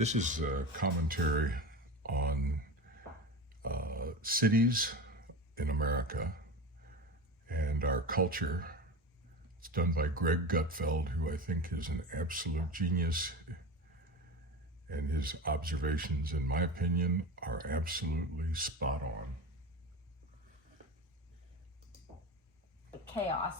This is a commentary on cities in America and our culture. It's done by Gutfeld, who I think is an absolute genius, and his observations, in my opinion, are absolutely spot on. Chaos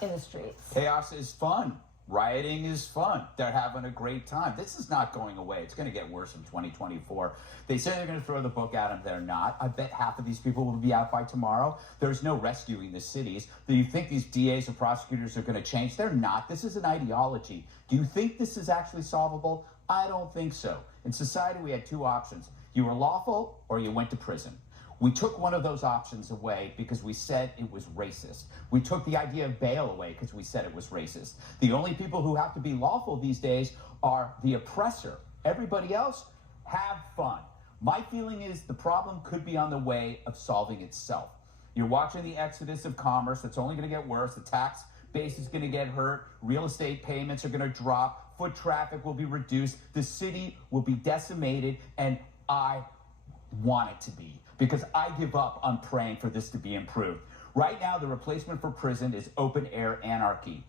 in the streets. Chaos is fun. Rioting is fun. They're having a great time. This is not going away. It's going to get worse in 2024. They say they're going to throw the book at them. They're not. I bet half of these people will be out by tomorrow. There's no rescuing the cities. Do you think these DAs or prosecutors are going to change? They're not. This is an ideology. Do you think this is actually solvable? I don't think so. In society, we had two options. You were lawful or you went to prison. We took one of those options away because we said it was racist. We took the idea of bail away because we said it was racist. The only people who have to be lawful these days are the oppressor. Everybody else, have fun. My feeling is the problem could be on the way of solving itself. You're watching the exodus of commerce. That's only going to get worse. The tax base is going to get hurt. Real estate payments are going to drop. Foot traffic will be reduced. The city will be decimated, and I want it to be, because I give up on praying for this to be improved. Right now, the replacement for prison is open air anarchy.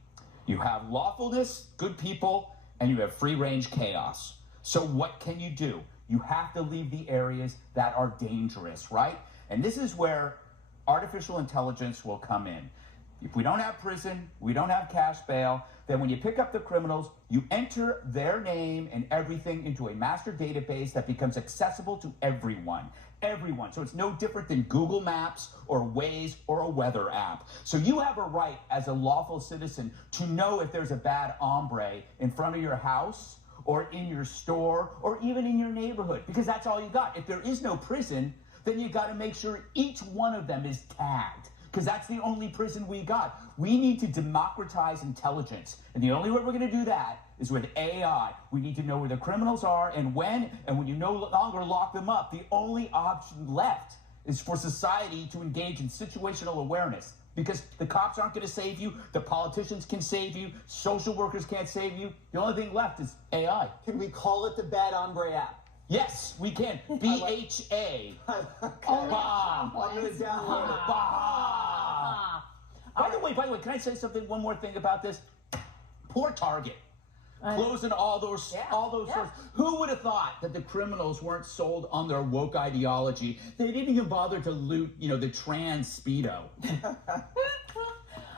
You have lawfulness, good people, and you have free range chaos. So what can you do? You have to leave the areas that are dangerous, right? And this is where artificial intelligence will come in. If we don't have prison, we don't have cash bail, then when you pick up the criminals, you enter their name and everything into a master database that becomes accessible to everyone. Everyone. So it's no different than Google Maps or Waze or a weather app. So you have a right as a lawful citizen to know if there's a bad hombre in front of your house or in your store or even in your neighborhood, because that's all you got. If there is no prison, then you got to make sure each one of them is tagged, because that's the only prison we got. We need to democratize intelligence. And the only way we're going to do that is with AI. We need to know where the criminals are and when you no longer lock them up, the only option left is for society to engage in situational awareness, because the cops aren't going to save you, the politicians can save you, social workers can't save you. The only thing left is AI. Can we call it the Bad Hombre app? Yes, we can. BHA. Okay. Bah. I'm going to download it. Bah. By the way, can I say something? One more thing about this. Poor Target. Closing all those stores. Who would have thought that the criminals weren't sold on their woke ideology? They didn't even bother to loot, the trans Speedo.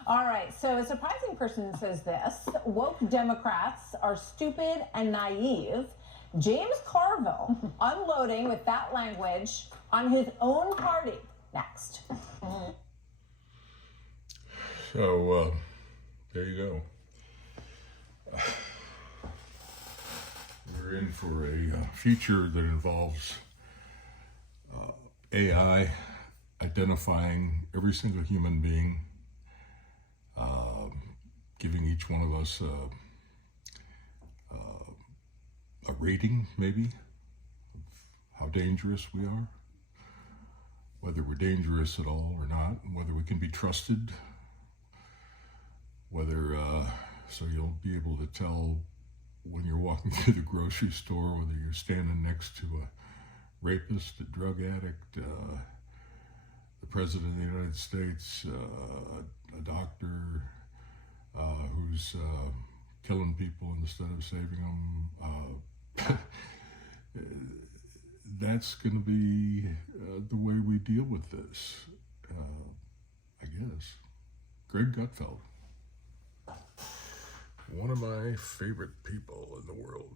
All right, so a surprising person says this: woke Democrats are stupid and naive. James Carville unloading with that language on his own party. Next. So, there you go. We're in for a future that involves AI identifying every single human being, giving each one of us a rating, maybe, of how dangerous we are, whether we're dangerous at all or not, and whether we can be trusted, whether, so you'll be able to tell when you're walking through the grocery store whether you're standing next to a rapist, a drug addict, the President of the United States, a doctor who's killing people instead of saving them. That's going to be the way we deal with this, I guess. Gutfeld. One of my favorite people in the world.